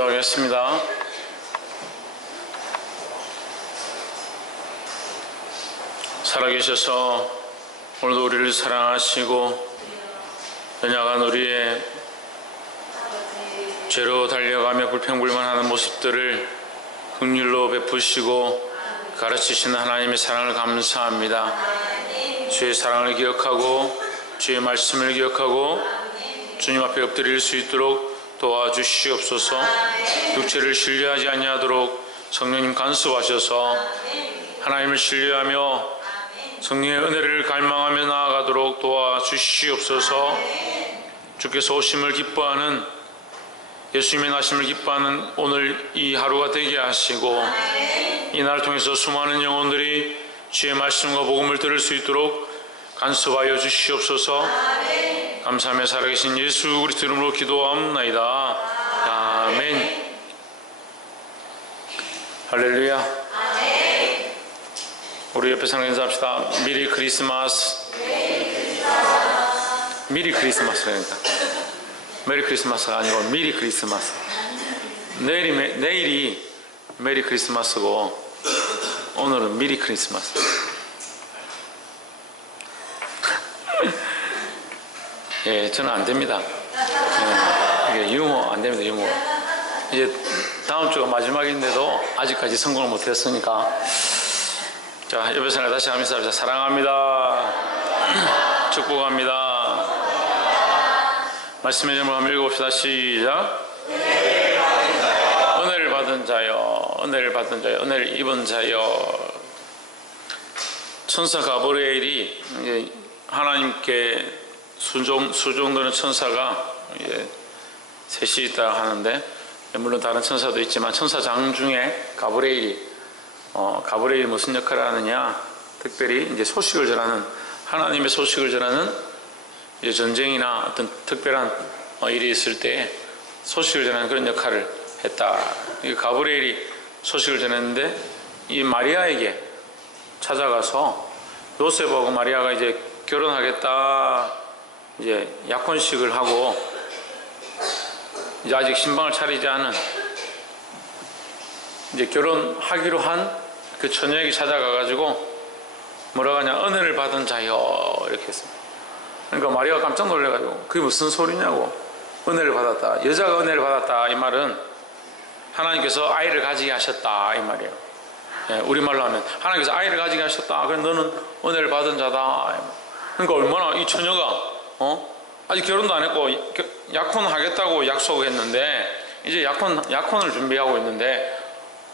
기도하겠습니다. 살아계셔서 오늘도 우리를 사랑하시고 연약한 우리의 죄로 달려가며 불평불만하는 모습들을 긍휼로 베푸시고 가르치시는 하나님의 사랑을 감사합니다. 주의 사랑을 기억하고 주의 말씀을 기억하고 주님 앞에 엎드릴 수 있도록 도와주시옵소서. 육체를 신뢰하지 아니하도록 성령님 간섭하셔서 하나님을 신뢰하며 성령의 은혜를 갈망하며 나아가도록 도와주시옵소서. 주께서 오심을 기뻐하는, 예수님의 나심을 기뻐하는 오늘 이 하루가 되게 하시고 이날을 통해서 수많은 영혼들이 주의 말씀과 복음을 들을 수 있도록 간섭하여 주시옵소서. 감사하며 살아계신 예수 그리스도 이름으로 기도하옵나이다. 아멘. 할렐루야. 우리 옆에 사람 인사합시다. 미리 크리스마스. 미리 크리스마스라니까. 메리 크리스마스가 아니고 미리 크리스마스. 내일이 메리 크리스마스고 오늘은 미리 크리스마스. 예, 저는 안 됩니다. 예, 이게 유머 안 됩니다. 유머. 이제 다음 주가 마지막인데도 아직까지 성공을 못했으니까, 자, 옆에 사람 다시 하면서 사랑합니다. 축복합니다. 말씀의 제목을 한번 읽어봅시다. 시작. 은혜를 받은 자여, 은혜를 받은 자여, 은혜를 입은 자여. 천사 가브리엘이 이제 하나님께 수종되는 천사가 이제 셋이 있다 하는데, 물론 다른 천사도 있지만 천사장 중에 가브리엘이 무슨 역할을 하느냐, 특별히 이제 소식을 전하는, 하나님의 소식을 전하는, 이제 전쟁이나 어떤 특별한 일이 있을 때 소식을 전하는 그런 역할을 했다. 이 가브리엘이 소식을 전했는데 이 마리아에게 찾아가서 요셉하고 마리아가 이제 결혼하겠다, 이제 약혼식을 하고 이제 아직 신방을 차리지 않은, 이제 결혼하기로 한 그 처녀에게 찾아가가지고 뭐라고 하냐, 은혜를 받은 자여, 이렇게 했습니다. 그러니까 마리아가 깜짝 놀래가지고 그게 무슨 소리냐고. 은혜를 받았다, 여자가 은혜를 받았다, 이 말은 하나님께서 아이를 가지게 하셨다, 이 말이에요. 예, 우리말로 하면 하나님께서 아이를 가지게 하셨다, 그럼 너는 은혜를 받은 자다. 그러니까 얼마나 이 처녀가 아직 결혼도 안 했고 약혼하겠다고 약속을 했는데 이제 약혼을 준비하고 있는데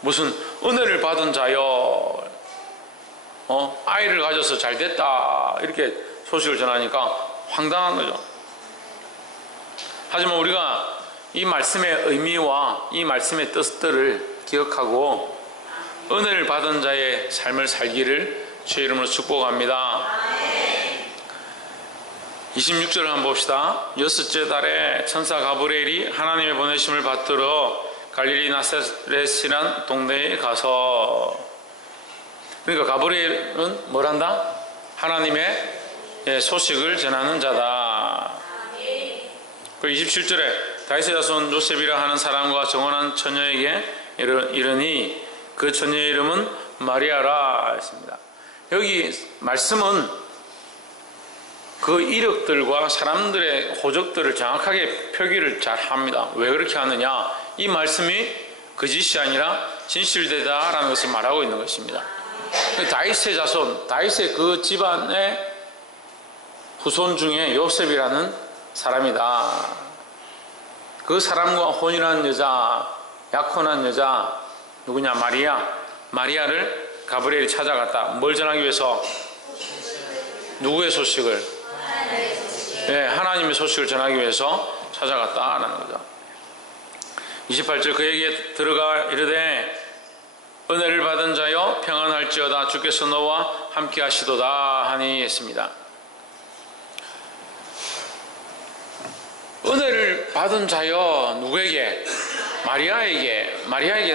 무슨 은혜를 받은 자여, 아이를 가져서 잘 됐다, 이렇게 소식을 전하니까 황당한 거죠. 하지만 우리가 이 말씀의 의미와 이 말씀의 뜻들을 기억하고 은혜를 받은 자의 삶을 살기를 주의 이름으로 축복합니다. 26절을 한번 봅시다. 여섯째 달에 천사 가브리엘이 하나님의 보내심을 받들어 갈릴리 나사렛이란 동네에 가서, 그러니까 가브리엘은 뭘 한다? 하나님의 소식을 전하는 자다. 그 27절에 다윗의 자손 요셉이라 하는 사람과 정혼한 처녀에게 이르니 그 처녀의 이름은 마리아라 했습니다. 여기 말씀은 그 이력들과 사람들의 호적들을 정확하게 표기를 잘 합니다. 왜 그렇게 하느냐? 이 말씀이 거짓이 아니라 진실되다라는 것을 말하고 있는 것입니다. 다윗의 자손, 다윗의 그 집안의 후손 중에 요셉이라는 사람이다. 그 사람과 혼인한 여자, 약혼한 여자 누구냐? 마리아를 가브리엘이 찾아갔다. 뭘 전하기 위해서? 누구의 소식을? 네, 하나님의 소식을 전하기 위해서 찾아갔다라는 거죠. 28절, 그에게 들어가 이르되 은혜를 받은 자여 평안할지어다, 주께서 너와 함께 하시도다 하니 했습니다. 은혜를 받은 자여, 누구에게? 마리아에게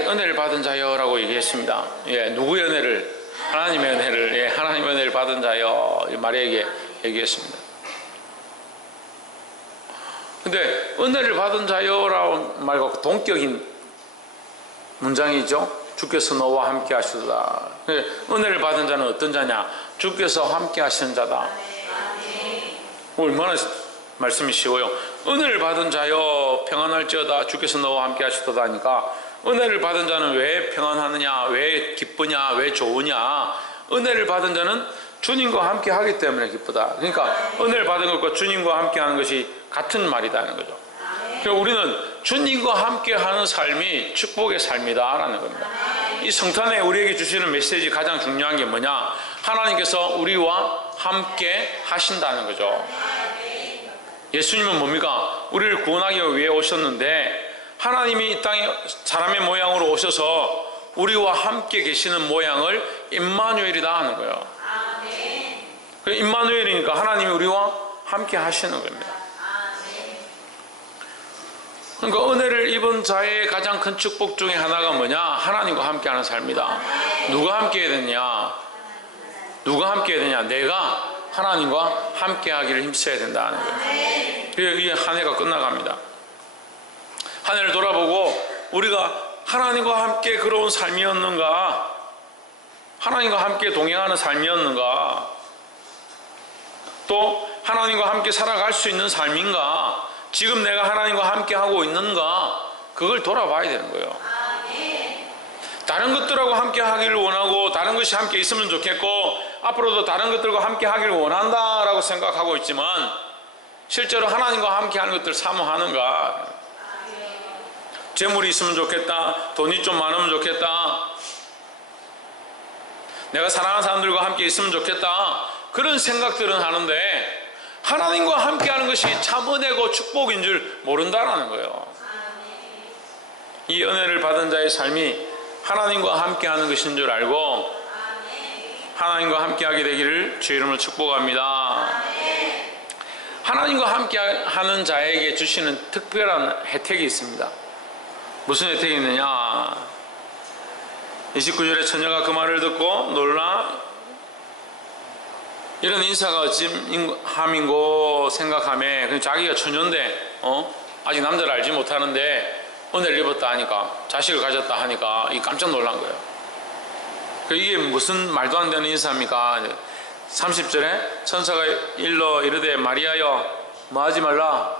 은혜를 받은 자여라고 얘기했습니다. 예, 누구의 은혜를? 하나님의 은혜를, 예, 하나님의 은혜를 받은 자여, 마리아에게 얘기했습니다. 근데 은혜를 받은 자여라고 말고 동격인 문장이죠. 주께서 너와 함께 하시도다. 은혜를 받은 자는 어떤 자냐? 주께서 함께 하시는 자다. 얼마나 말씀이 쉬워요. 은혜를 받은 자여 평안할지어다 주께서 너와 함께 하시도다 하니까, 은혜를 받은 자는 왜 평안하느냐, 왜 기쁘냐, 왜 좋으냐? 은혜를 받은 자는 주님과 함께 하기 때문에 기쁘다. 그러니까 은혜를 받은 것과 주님과 함께 하는 것이 같은 말이다는 거죠. 그러니까 우리는 주님과 함께 하는 삶이 축복의 삶이다라는 겁니다. 이 성탄에 우리에게 주시는 메시지 가장 중요한 게 뭐냐? 하나님께서 우리와 함께 하신다는 거죠. 예수님은 뭡니까? 우리를 구원하기 위해 오셨는데, 하나님이 이 땅에 사람의 모양으로 오셔서 우리와 함께 계시는 모양을 임마누엘이다 하는 거예요. 임마누엘이니까 하나님이 우리와 함께 하시는 겁니다. 그러니까 은혜를 입은 자의 가장 큰 축복 중에 하나가 뭐냐? 하나님과 함께하는 삶이다. 누가 함께 해야 되냐? 누가 함께 해야 되냐? 내가 하나님과 함께하기를 힘써야 된다는 거예요. 그래서 이 한 해가 끝나갑니다. 한 해를 돌아보고 우리가 하나님과 함께 걸어온 삶이었는가? 하나님과 함께 동행하는 삶이었는가? 또 하나님과 함께 살아갈 수 있는 삶인가? 지금 내가 하나님과 함께 하고 있는가? 그걸 돌아봐야 되는 거예요. 다른 것들하고 함께 하기를 원하고 다른 것이 함께 있으면 좋겠고 앞으로도 다른 것들과 함께 하기를 원한다라고 생각하고 있지만, 실제로 하나님과 함께 하는 것들 사모하는가? 재물이 있으면 좋겠다, 돈이 좀 많으면 좋겠다, 내가 사랑하는 사람들과 함께 있으면 좋겠다, 그런 생각들은 하는데 하나님과 함께 하는 것이 참 은혜고 축복인 줄 모른다라는 거예요. 이 은혜를 받은 자의 삶이 하나님과 함께 하는 것인 줄 알고 하나님과 함께 하게 되기를 주의 이름으로 축복합니다. 하나님과 함께 하는 자에게 주시는 특별한 혜택이 있습니다. 무슨 혜택이 있느냐? 29절에 처녀가 그 말을 듣고 놀라 이런 인사가 어찌함인고 생각하며, 자기가 처녀인데 아직 남자를 알지 못하는데 은혜를 입었다 하니까, 자식을 가졌다 하니까 깜짝 놀란 거예요. 이게 무슨 말도 안 되는 인사입니까? 30절에 천사가 일러 이르되 마리아여 뭐하지 말라?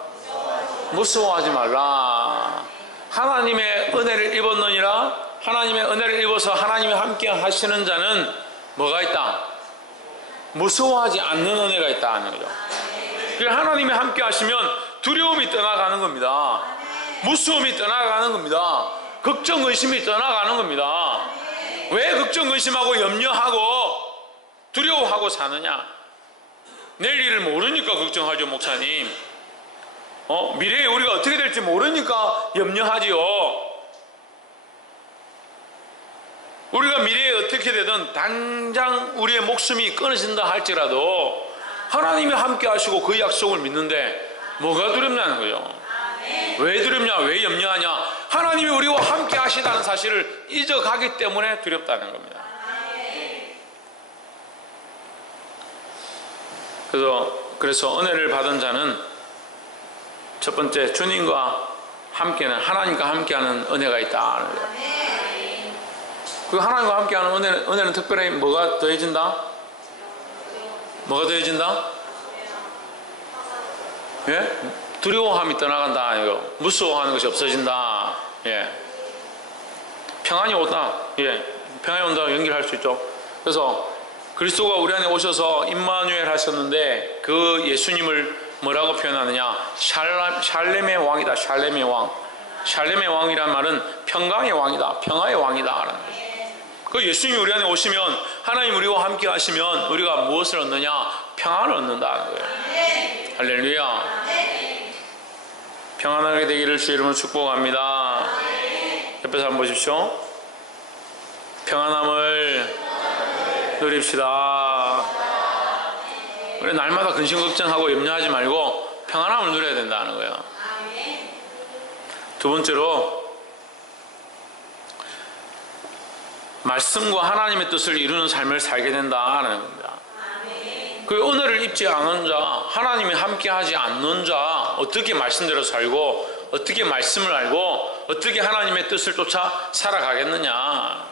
무서워하지 말라. 하나님의 은혜를 입었느니라. 하나님의 은혜를 입어서 하나님이 함께 하시는 자는 뭐가 있다? 무서워하지 않는 은혜가 있다 하는 거죠. 하나님이 함께 하시면 두려움이 떠나가는 겁니다. 무서움이 떠나가는 겁니다. 걱정, 의심이 떠나가는 겁니다. 왜 걱정, 의심하고 염려하고 두려워하고 사느냐? 내일 일을 모르니까 걱정하죠, 목사님. 미래에 우리가 어떻게 될지 모르니까 염려하지요. 우리가 미래에 어떻게 되든 당장 우리의 목숨이 끊어진다 할지라도 하나님이 함께 하시고 그 약속을 믿는데 뭐가 두렵냐는 거예요. 왜 두렵냐? 왜 염려하냐? 하나님이 우리와 함께 하시다는 사실을 잊어가기 때문에 두렵다는 겁니다. 그래서 은혜를 받은 자는 첫 번째, 주님과 함께는, 하나님과 함께하는 은혜가 있다. 그 하나님과 함께하는 은혜는 특별히 뭐가 더해진다? 뭐가 더해진다? 예? 두려워함이 떠나간다. 이거. 무서워하는 것이 없어진다. 예. 평안이 온다. 예. 평안이 온다. 연결할 수 있죠. 그래서 그리스도가 우리 안에 오셔서 임마누엘 하셨는데 그 예수님을 뭐라고 표현하느냐? 샬렘의 왕이다. 샬렘의 왕. 샬렘의 왕이란 말은 평강의 왕이다. 평화의 왕이다. 라는 거죠. 그 예수님이 우리 안에 오시면, 하나님 우리와 함께 하시면 우리가 무엇을 얻느냐? 평안을 얻는다는 거예요. 할렐루야. 평안하게 되기를 주의 이름으로 축복합니다. 옆에서 한번 보십시오. 평안함을 누립시다. 우리 날마다 근심 걱정하고 염려하지 말고 평안함을 누려야 된다는 거예요. 두 번째로, 말씀과 하나님의 뜻을 이루는 삶을 살게 된다는 겁니다. 그 은혜를 입지 않은 자, 하나님이 함께하지 않는 자, 어떻게 말씀대로 살고, 어떻게 말씀을 알고, 어떻게 하나님의 뜻을 쫓아 살아가겠느냐.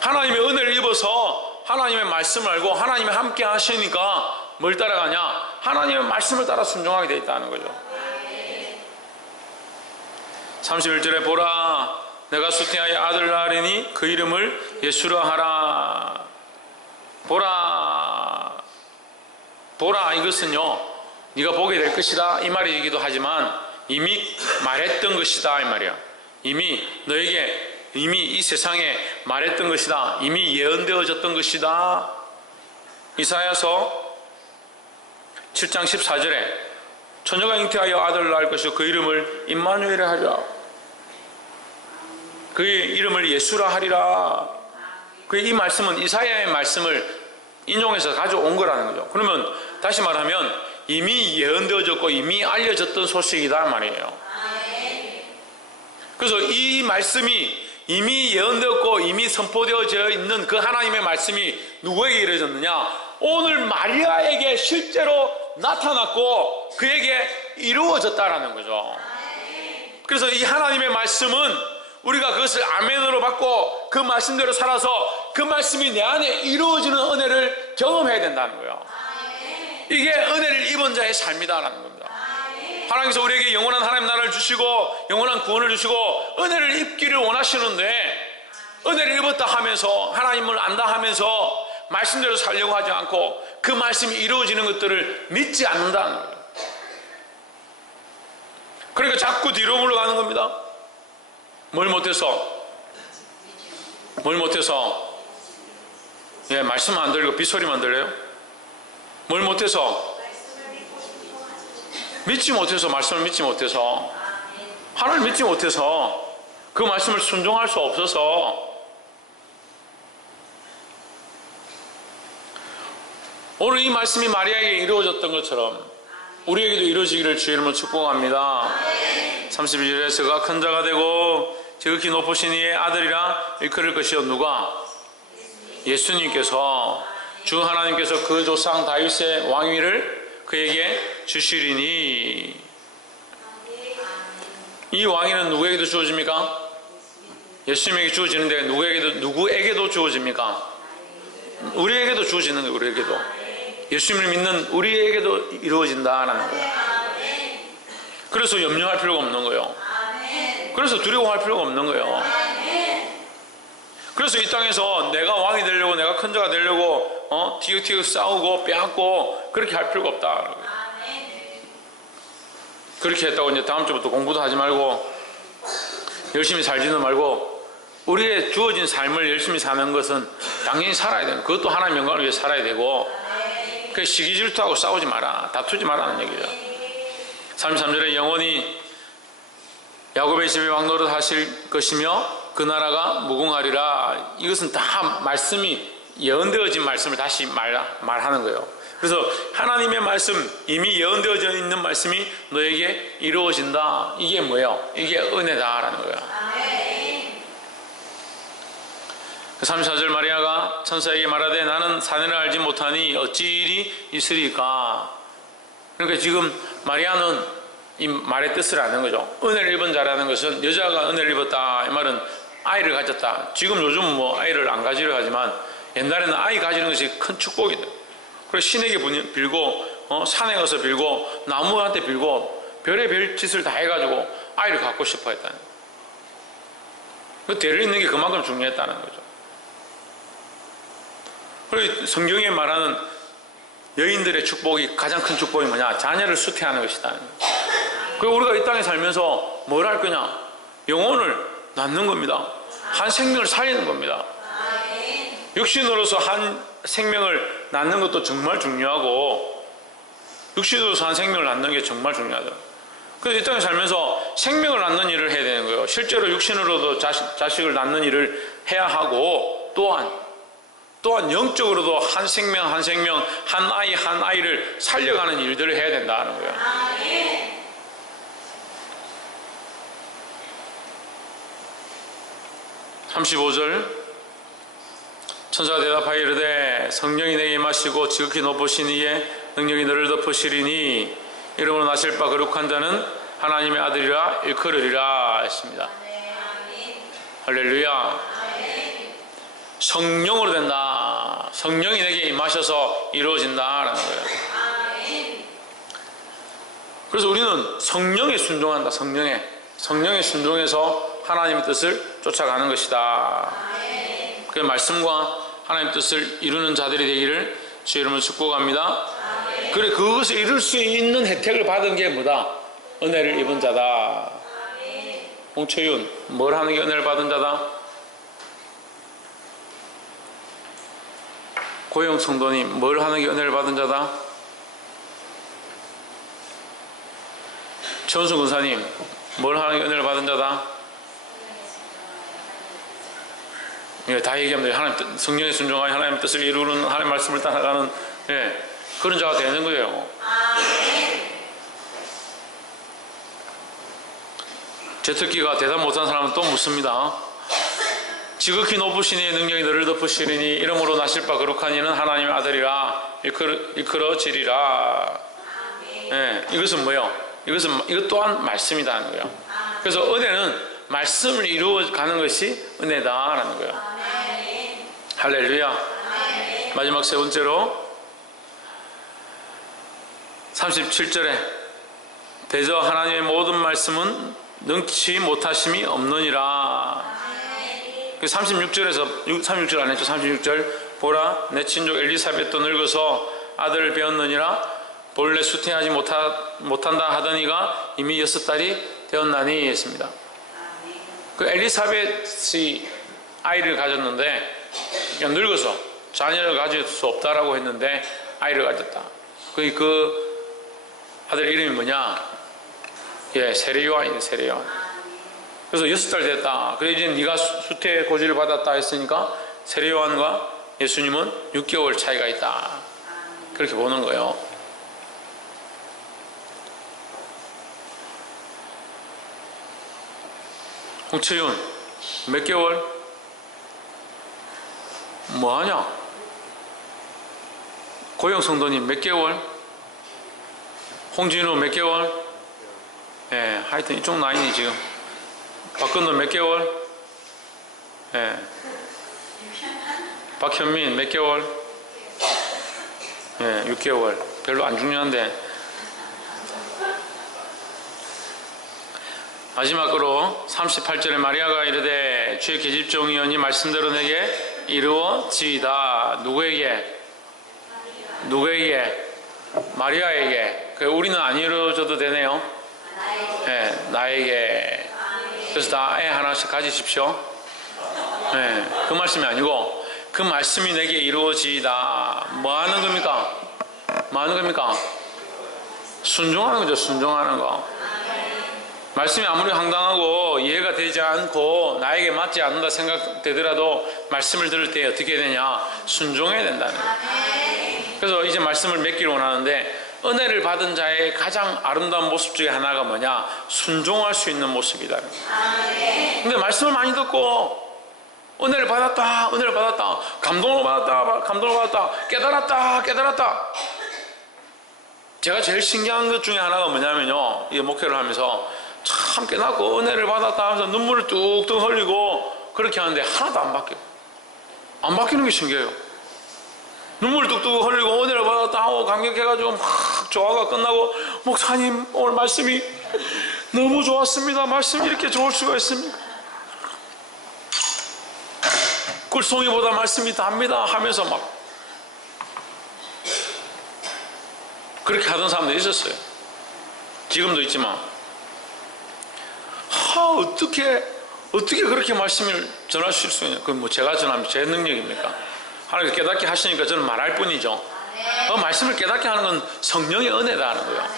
하나님의 은혜를 입어서 하나님의 말씀을 알고 하나님이 함께 하시니까 뭘 따라가냐? 하나님의 말씀을 따라 순종하게 되어 있다는 거죠. 31절에 보라 내가 수태하여 아들 낳으리니 그 이름을 예수라 하라. 보라 이것은요 네가 보게 될 것이다 이 말이기도 하지만 이미 말했던 것이다 이 말이야. 이미 너에게 이미 이 세상에 말했던 것이다. 이미 예언되어졌던 것이다. 이사야서 7장 14절에 처녀가 잉태하여 아들을 낳을 것이요 그 이름을 임마누엘이라 하리라. 그의 이름을 예수라 하리라. 이 말씀은 이사야의 말씀을 인용해서 가져온 거라는 거죠. 그러면 다시 말하면 이미 예언되어졌고 이미 알려졌던 소식이다 말이에요. 그래서 이 말씀이 이미 예언되었고 이미 선포되어져 있는 그 하나님의 말씀이 누구에게 이루어졌느냐? 오늘 마리아에게 실제로 나타났고 그에게 이루어졌다라는 거죠. 그래서 이 하나님의 말씀은 우리가 그것을 아멘으로 받고 그 말씀대로 살아서 그 말씀이 내 안에 이루어지는 은혜를 경험해야 된다는 거예요. 이게 은혜를 입은 자의 삶이다라는 겁니다. 하나님께서 우리에게 영원한 하나님 나라를 주시고 영원한 구원을 주시고 은혜를 입기를 원하시는데 은혜를 입었다 하면서 하나님을 안다 하면서 말씀대로 살려고 하지 않고 그 말씀이 이루어지는 것들을 믿지 않는다는 거예요. 그러니까 자꾸 뒤로 물러가는 겁니다. 뭘 못해서? 예, 말씀 안 들리고 빗소리만 들려요? 뭘 못해서? 믿지 못해서, 말씀을 믿지 못해서, 하나님 믿지 못해서, 그 말씀을 순종할 수 없어서. 오늘 이 말씀이 마리아에게 이루어졌던 것처럼 우리에게도 이루어지기를 주의 이름으로 축복합니다. 32절에 저가 큰 자가 되고 지극히 높으신 이의 아들이라 일컬을 것이요. 누가? 예수님께서, 주 하나님께서 그 조상 다윗의 왕위를 그에게 주시리니. 이 왕위는 누구에게도 주어집니까? 예수님에게 주어지는데 누구에게도 주어집니까? 우리에게도 주어지는 거예요. 우리에게도. 예수님을 믿는 우리에게도 이루어진다라는 거예요. 그래서 염려할 필요가 없는 거예요. 그래서 두려워할 필요가 없는 거예요. 그래서 이 땅에서 내가 왕이 되려고, 내가 큰 자가 되려고 티격태격 싸우고 빼앗고 그렇게 할 필요가 없다. 그렇게 했다고 이제 다음 주부터 공부도 하지 말고 열심히 살지는 말고 우리의 주어진 삶을 열심히 사는 것은 당연히 살아야 되는, 그것도 하나님의 영광을 위해 살아야 되고, 그 시기 질투하고 싸우지 마라, 다투지 마라는 얘기죠. 33절에 영원히 야곱의 집에 왕노릇 하실 것이며 그 나라가 무궁하리라. 이것은 다 말씀이 예언되어진 말씀을 다시 말하는 거예요. 그래서 하나님의 말씀, 이미 예언되어져 있는 말씀이 너에게 이루어진다. 이게 뭐예요? 이게 은혜다라는 거예요. 34절 마리아가 천사에게 말하되 나는 사내를 알지 못하니 어찌 일이 있으리까. 그러니까 지금 마리아는 이 말의 뜻을 아는 거죠. 은혜를 입은 자라는 것은 여자가 은혜를 입었다 이 말은 아이를 가졌다. 지금 요즘은 뭐 아이를 안 가지려 하지만 옛날에는 아이 가지는 것이 큰 축복이다. 그래서 신에게 빌고 산에 가서 빌고 나무한테 빌고 별의 별짓을 다 해가지고 아이를 갖고 싶어 했다는 거예요. 그 대를 잇는 게 그만큼 중요했다는 거죠. 그리고 성경에 말하는 여인들의 축복이, 가장 큰 축복이 뭐냐? 자녀를 수태하는 것이다. 그리고 우리가 이 땅에 살면서 뭘 할 거냐? 영혼을 낳는 겁니다. 한 생명을 살리는 겁니다. 육신으로서 한 생명을 낳는 것도 정말 중요하고, 육신으로서 한 생명을 낳는 게 정말 중요하더라고요. 그래서 이 땅에 살면서 생명을 낳는 일을 해야 되는 거예요. 실제로 육신으로도 자식을 낳는 일을 해야 하고, 또한 영적으로도 한 생명 한 생명, 한 아이 한 아이를 살려가는 일들을 해야 된다는 거예요. 35절 천사가 대답하여 이르되 성령이 내게 임하시고 지극히 높으신 이의 능력이 너를 덮으시리니 이러므로 나실 바 거룩한 자는 하나님의 아들이라 일컬으리라 했습니다. 할렐루야. 성령으로 된다. 성령이 내게 임하셔서 이루어진다라는 거예요. 그래서 우리는 성령에 순종한다. 성령에 순종해서 하나님의 뜻을 쫓아가는 것이다. 그 말씀과 하나님의 뜻을 이루는 자들이 되기를 주의 이름으로 축복합니다. 그래, 그것을 이룰 수 있는 혜택을 받은 게 뭐다? 은혜를 입은 자다. 홍채윤, 뭘 하는 게 은혜를 받은 자다? 고영 성도님, 뭘 하는 게 은혜를 받은 자다? 최원수 군사님, 뭘 하는 게 은혜를 받은 자다? 예, 다 얘기하면 하나님 성령에 순종하여 하나님의 뜻을 이루는 하나님의 말씀을 따라가는 그런 자가 되는 거예요. 제특기가 대답 못한 사람은 또 묻습니다. 지극히 높으신 이의 능력이 너를 덮으시리니 이름으로 나실 바 거룩한 이는 하나님의 아들이라 일컬어지리라. 이것은 뭐예요? 이것 또한 말씀이다 하는 거예요. 그래서 은혜는 말씀을 이루어가는 것이 은혜다라는 거예요. 할렐루야. 마지막 세 번째로 37절에 대저 하나님의 모든 말씀은 능치 못하심이 없느니라. 36절에서 36절 안 했죠. 36절 보라 내 친족 엘리사벳도 늙어서 아들을 배웠느니라. 본래 수태하지 못한다 하더니가 이미 6달이 되었나니 했습니다. 그 엘리사벳이 아이를 가졌는데 그냥 늙어서 자녀를 가질 수 없다라고 했는데 아이를 가졌다. 그 아들 이름이 뭐냐? 세례요한이네. 세례요한. 그래서 6달 됐다. 그래 이제 네가 수태 고지를 받았다 했으니까 세례요한과 예수님은 6개월 차이가 있다. 그렇게 보는 거예요. 홍채윤 몇 개월? 뭐하냐? 고영 성도님 몇 개월? 홍진우 몇 개월? 하여튼 이쪽 라인이 지금 박근도 몇 개월? 박현민 몇 개월? 6개월. 별로 안 중요한데. 마지막으로 38절에 마리아가 이르되 주의 계집종이오니 말씀대로 내게 이루어지이다. 누구에게? 마리아에게. 우리는 안 이루어져도 되네요. 나에게. 그래서 다 애 하나씩 가지십시오. 그 말씀이 아니고 그 말씀이 내게 이루어지이다. 뭐 하는 겁니까? 뭐 하는 겁니까? 순종하는 거죠. 순종하는 거. 말씀이 아무리 황당하고 이해가 되지 않고 나에게 맞지 않는다 생각되더라도 말씀을 들을 때 어떻게 되냐? 순종해야 된다는 거예요. 그래서 이제 말씀을 맺기를 원하는데 은혜를 받은 자의 가장 아름다운 모습 중에 하나가 뭐냐? 순종할 수 있는 모습이다. 근데 말씀을 많이 듣고 은혜를 받았다, 감동을 받았다, 깨달았다. 제가 제일 신기한 것 중에 하나가 뭐냐면요, 이 목회를 하면서 참 깨닫고 은혜를 받았다 하면서 눈물을 뚝뚝 흘리고 그렇게 하는데 하나도 안 바뀌어요. 안 바뀌는 게 신기해요. 눈물 뚝뚝 흘리고 은혜를 받았다 하고 감격해가지고 막 조화가 끝나고 목사님 오늘 말씀이 너무 좋았습니다. 말씀이 이렇게 좋을 수가 있습니까? 꿀송이보다 말씀이 답니다 하면서 막 그렇게 하던 사람도 있었어요. 지금도 있지만 어떻게 그렇게 말씀을 전하실 수 있냐? 그건 뭐 제가 전하면 제 능력입니까? 하나님께서 깨닫게 하시니까 저는 말할 뿐이죠. 그 말씀을 깨닫게 하는 건 성령의 은혜다 하는 거예요.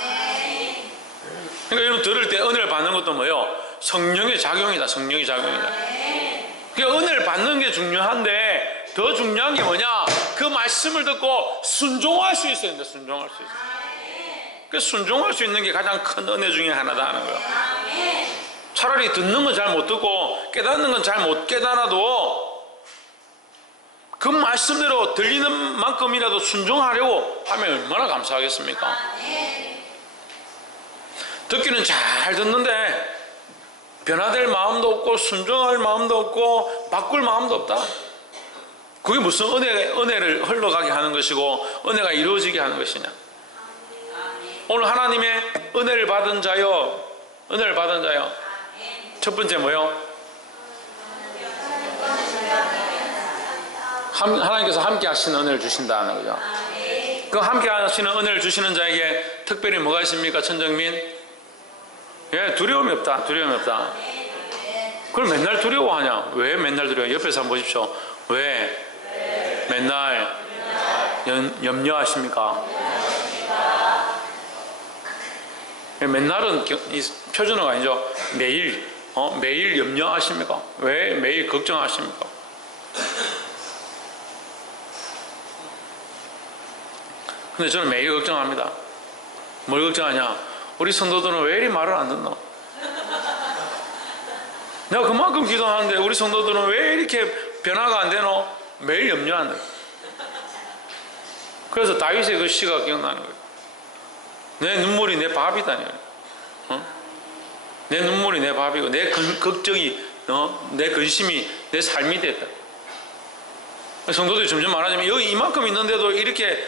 그러니까 여러분 들을 때 은혜를 받는 것도 뭐예요? 성령의 작용이다. 성령의 작용이다. 그러니까 은혜를 받는 게 중요한데 더 중요한 게 뭐냐? 그 말씀을 듣고 순종할 수 있어야 된다. 순종할 수 있어요. 그 순종할 수 있는 게 가장 큰 은혜 중에 하나다 하는 거예요. 차라리 듣는 건 잘 못 듣고 깨닫는 건 잘 못 깨달아도 그 말씀대로 들리는 만큼이라도 순종하려고 하면 얼마나 감사하겠습니까? 듣기는 잘 듣는데 변화될 마음도 없고 순종할 마음도 없고 바꿀 마음도 없다. 그게 무슨 은혜를 흘러가게 하는 것이고 은혜가 이루어지게 하는 것이냐. 오늘 하나님의 은혜를 받은 자요, 은혜를 받은 자요. 첫 번째 뭐요? 하나님께서 함께 하시는 은혜를 주신다는 거죠. 그 함께 하시는 은혜를 주시는 자에게 특별히 뭐가 있습니까? 천정민? 예, 두려움이 없다. 두려움이 없다. 그걸 맨날 두려워하냐? 왜 맨날 두려워? 옆에서 한번 보십시오. 왜 맨날 염려하십니까? 맨날은 표준어가 아니죠. 매일 매일 염려하십니까? 왜 매일 걱정하십니까? 근데 저는 매일 걱정합니다. 뭘 걱정하냐? 우리 성도들은 왜 이리 말을 안 듣노? 내가 그만큼 기도하는데 우리 성도들은 왜 이렇게 변화가 안 되노? 매일 염려하는 거예요. 그래서 다윗의 그 시가 기억나는 거예요. 내 눈물이 내 밥이다니. 내 눈물이 내 밥이고 내 걱정이 내 근심이 내 삶이 됐다. 성도들이 점점 많아지면 여기 이만큼 있는데도 이렇게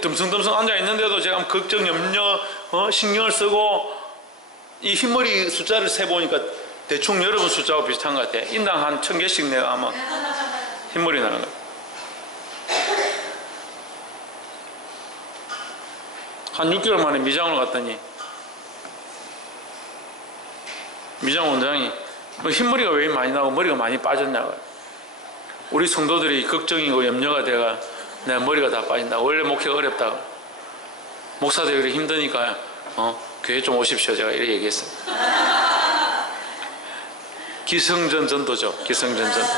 듬성듬성 앉아 있는데도 제가 걱정, 염려, 신경을 쓰고 이 흰머리 숫자를 세보니까 대충 여러분 숫자하고 비슷한 것 같아. 인당 한 1000개씩 내가 아마 흰머리 나는 거야. 한 6개월 만에 미장을 갔더니 미장 원장이 흰머리가 왜 많이 나고 머리가 많이 빠졌냐고. 우리 성도들이 걱정이고 염려가 돼가 내 머리가 다 빠진다. 원래 목회가 어렵다고. 목사들이 그렇게 힘드니까 교회 좀 오십시오. 제가 이렇게 얘기했어요. 기승전 전도죠. 기승전 전도.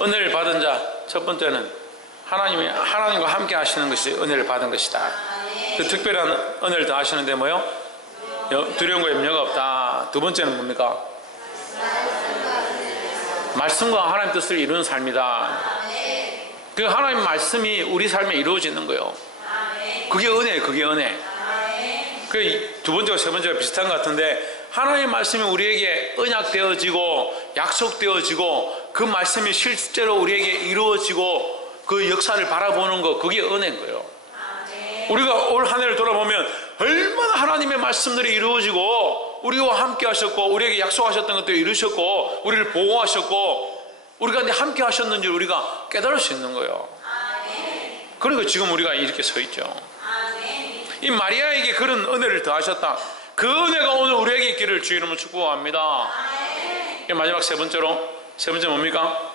은혜를 받은 자 첫 번째는 하나님과 함께 하시는 것이 은혜를 받은 것이다. 그 특별한 은혜를 더 하시는데 뭐요? 두려움과 염려가 없다. 두 번째는 뭡니까? 말씀과 하나님 뜻을 이루는 삶이다. 그 하나님 말씀이 우리 삶에 이루어지는 거예요. 그게 은혜예요. 그게 은혜. 그 두 번째와 세 번째가 비슷한 것 같은데 하나님의 말씀이 우리에게 언약되어지고 약속되어지고 그 말씀이 실제로 우리에게 이루어지고 그 역사를 바라보는 거, 그게 은혜인 거예요. 우리가 올 한 해를 돌아보면 얼마나 하나님의 말씀들이 이루어지고 우리와 함께 하셨고 우리에게 약속하셨던 것들을 이루셨고 우리를 보호하셨고 우리가 함께 하셨는지 우리가 깨달을 수 있는 거예요. 그러니까 지금 우리가 이렇게 서 있죠. 이 마리아에게 그런 은혜를 더하셨다. 그 은혜가 오늘 우리에게 있기를 주의 이름으로 축복합니다. 마지막 세 번째 뭡니까?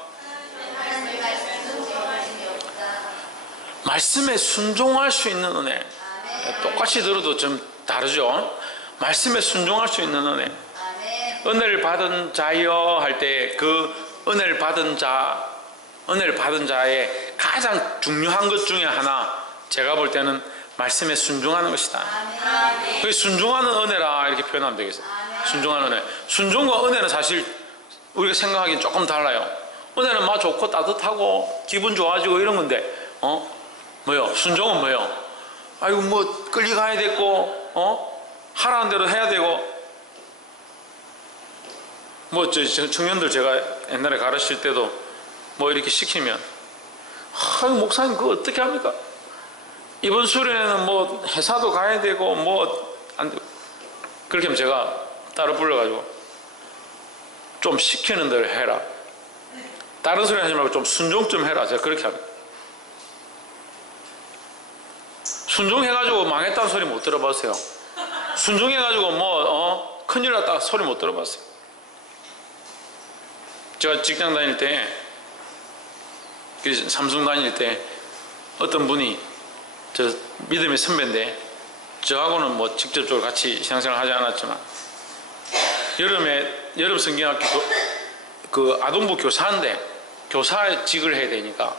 말씀에 순종할 수 있는 은혜. 똑같이 들어도 좀 다르죠. 말씀에 순종할 수 있는 은혜. 은혜를 받은 자여 할 때 그 은혜를 받은 자의 가장 중요한 것 중에 하나, 제가 볼 때는 말씀에 순종하는 것이다. 그게 순종하는 은혜라 이렇게 표현하면 되겠어요. 순종하는 은혜. 순종과 은혜는 사실 우리가 생각하기엔 조금 달라요. 은혜는 막 좋고 따뜻하고 기분 좋아지고 이런 건데 뭐요? 순종은 뭐요? 아이고 뭐 끌려가야 되고 하라는 대로 해야 되고 뭐 저 청년들 제가 옛날에 가르칠 때도 뭐 이렇게 시키면 목사님 그거 어떻게 합니까? 이번 수련회는 뭐 회사도 가야 되고 뭐 안 되고 그렇게 하면 제가 따로 불러가지고 좀 시키는 대로 해라. 다른 소리 하지 말고 좀 순종 좀 해라. 제가 그렇게 합니다. 순종해가지고 망했다는 소리 못 들어봤어요. 순종해가지고 뭐 큰일 났다 소리 못 들어봤어요. 제가 직장 다닐 때 삼성 다닐 때 어떤 분이 저 믿음의 선배인데 저하고는 뭐 직접적으로 같이 신앙생활 하지 않았지만 여름 성경학교 그 아동부 교사인데 교사직을 해야 되니까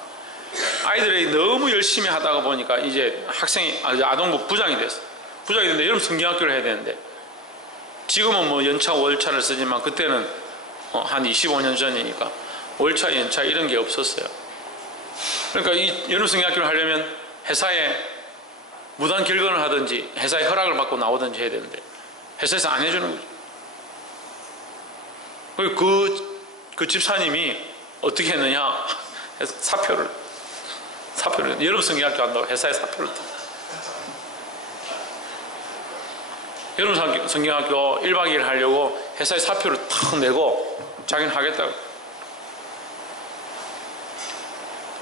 아이들이 너무 열심히 하다가 보니까 이제 학생이 아동부 부장이 됐어. 부장이 됐는데 여름 성경학교를 해야 되는데 지금은 뭐 연차 월차를 쓰지만 그때는 한 25년 전이니까 월차 연차 이런 게 없었어요. 그러니까 이 여름 성경학교를 하려면 회사에 무단 결근을 하든지 회사의 허락을 받고 나오든지 해야 되는데 회사에서 안 해주는 거죠. 그 집사님이 어떻게 했느냐, 사표를 여름 성경학교 한다고 회사에 사표를 여름 성경학교 1박 2일 하려고 회사에 사표를 탁 내고 자기는 하겠다고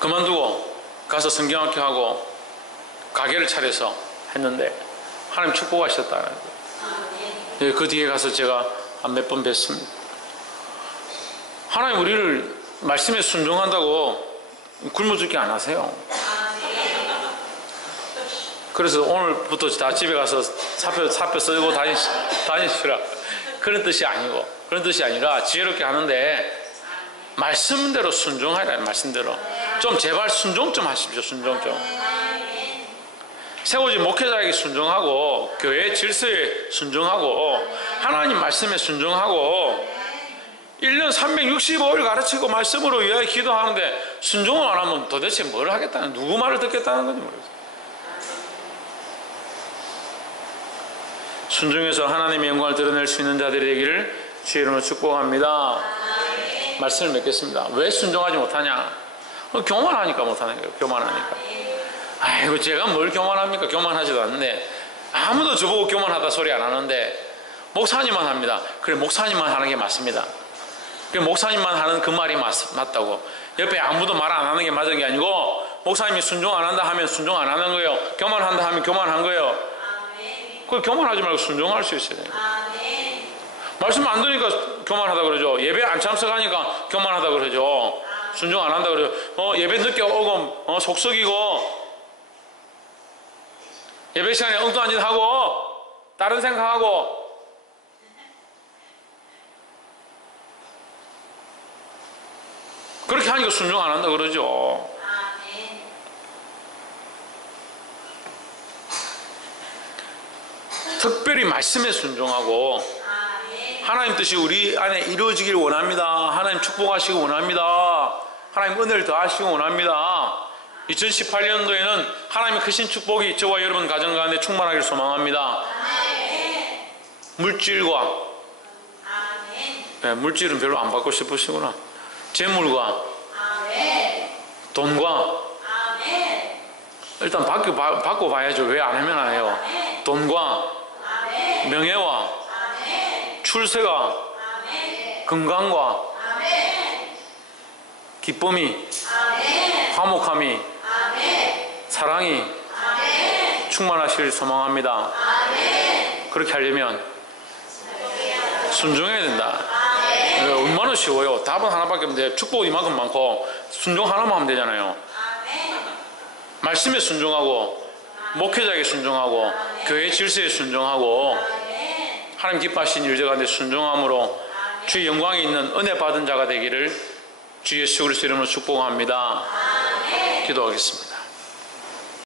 그만두고 가서 성경학교 하고 가게를 차려서 했는데 하나님 축복하셨다는 거예요. 그 뒤에 가서 제가 몇 번 뵀습니다. 하나님 우리를 말씀에 순종한다고 굶어 죽게 안 하세요. 그래서 오늘부터 다 집에 가서 사표 쓰고 다니시라 그런 뜻이 아니고, 그런 뜻이 아니라 지혜롭게 하는데 말씀대로 순종하라. 말씀대로 좀 제발 순종 좀 하십시오. 순종 좀. 세워진 목회자에게 순종하고 교회 질서에 순종하고 하나님 말씀에 순종하고 1년 365일 가르치고 말씀으로 위하여 기도하는데 순종을 안 하면 도대체 뭘 하겠다는, 누구 말을 듣겠다는 건지 모르겠어요. 순종해서 하나님의 영광을 드러낼 수 있는 자들이 되기를 주의 이름으로 축복합니다. 말씀을 맺겠습니다. 왜 순종하지 못하냐? 교만하니까 못하는 거예요. 교만하니까. 아이고 제가 뭘 교만합니까? 교만하지도 않는데 아무도 저보고 교만하다 소리 안 하는데 목사님만 합니다. 그래 목사님만 하는 게 맞습니다. 그래 목사님만 하는 그 말이 맞다고. 옆에 아무도 말 안 하는 게 맞은 게 아니고 목사님이 순종 안 한다 하면 순종 안 하는 거예요. 교만한다 하면 교만한 거예요. 그 교만하지 말고 순종할 수 있어야 돼요. 말씀 안 들으니까 교만하다 그러죠. 예배 안 참석하니까 교만하다 그러죠. 순종 안 한다 그러죠. 예배 늦게 오고 속썩이고 예배 시간에 엉뚱한 짓 하고 다른 생각하고 그렇게 하니까 순종 안 한다 그러죠. 특별히 말씀에 순종하고 하나님 뜻이 우리 안에 이루어지길 원합니다. 하나님 축복하시기 원합니다. 하나님 은혜를 더하시기 원합니다. 2018년도에는 하나님의 크신 축복이 저와 여러분 가정 가운데 충만하기를 소망합니다. 물질과 물질은 별로 안 받고 싶으시구나. 재물과 돈과 일단 받고 봐야죠. 왜 안 하면 안 해요. 돈과 명예와 출세가 건강과 기쁨이 화목함이 사랑이 충만하시길 소망합니다. 그렇게 하려면 순종해야 된다. 얼마나 쉬워요. 답은 하나밖에 없는데 축복은 이만큼 많고 순종 하나만 하면 되잖아요. 말씀에 순종하고 목회자에게 순종하고 교회 질서에 순종하고 하나님 기뻐하시는 일들 가운데 순종함으로 주의 영광이 있는 은혜 받은 자가 되기를 주 예수 그리스도 이름으로 축복합니다. 기도하겠습니다.